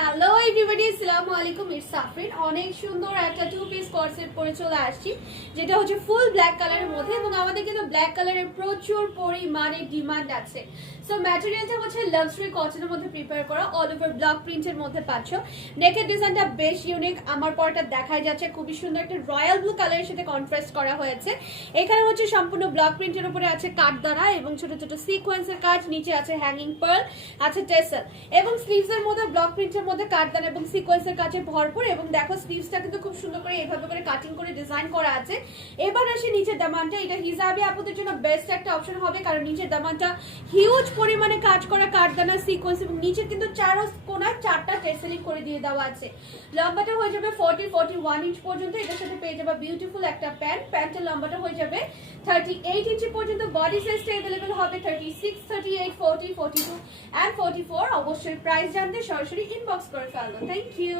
Hello everybody, আসসালামু আলাইকুম। It's Safrin. অনেক সুন্দর একটা টু পিস কট সেট পরে চলে আসছি, যেটা হচ্ছে ফুল ব্ল্যাক কালারের মধ্যে, এবং আমাদের কিন্তু ব্ল্যাক কালারের প্রচুর পরিমাণে ডিমান্ড আছে। সো ম্যাটেরিয়ালটা হচ্ছে লাক্সারি কটনের মধ্যে প্রিপেয়ার করা, অল ওভার ব্লক প্রিন্টের মধ্যে পাচ্ছ। নেকের ডিজাইনটা বেশ ইউনিক, আমার পরটা দেখাই যাচ্ছে খুবই সুন্দর একটা রয়্যাল ব্লু কালারের সাথে কন্ট্রাস্ট করা হয়েছে। এখানে হচ্ছে সম্পূর্ণ ব্লক প্রিন্টের উপরে আছে কাঠদানা এবং ছোট ছোট সিকোয়েন্সের কাজ, নিচে আছে হ্যাঙ্গিং পার্ল, আছে টেসেল, এবং স্লিভস এর মধ্যে ব্লক প্রিন্টের মধ্যে কাঠদানা এবং সিকোয়েন্সের কাজে ভরপুর। এবং দেখো স্লিভসটা কিন্তু খুব সুন্দর করে এভাবে করে কাটিং করে ডিজাইন করা আছে। এবার আসে নিচের দামানটা, এটা হিজাবি আপুদের জন্য বেস্ট একটা অপশন হবে, কারণ নিচের দামানটা হিউজ পরিমাণে কাজ করা কাঠদানা সিকোয়েন্স, এবং নিচে কিন্তু চারো কোনায় চারটা টেসেলিং করে দিয়ে দেওয়া আছে। লম্বাটা হয়ে যাবে 41 ইঞ্চ পর্যন্ত। এটার সাথে পেয়ে যাবে বিউটিফুল একটা প্যান্ট, প্যান্টের লম্বাটা হয়ে যাবে 38 ইঞ্চি পর্যন্ত। বডি সাইজটা अवेलेबल হবে 36, 38, 40, 42 এন্ড 44। অবশ্যই প্রাইস জানতে সরাসরি ইনবক্স করে ফেলো। Thank you.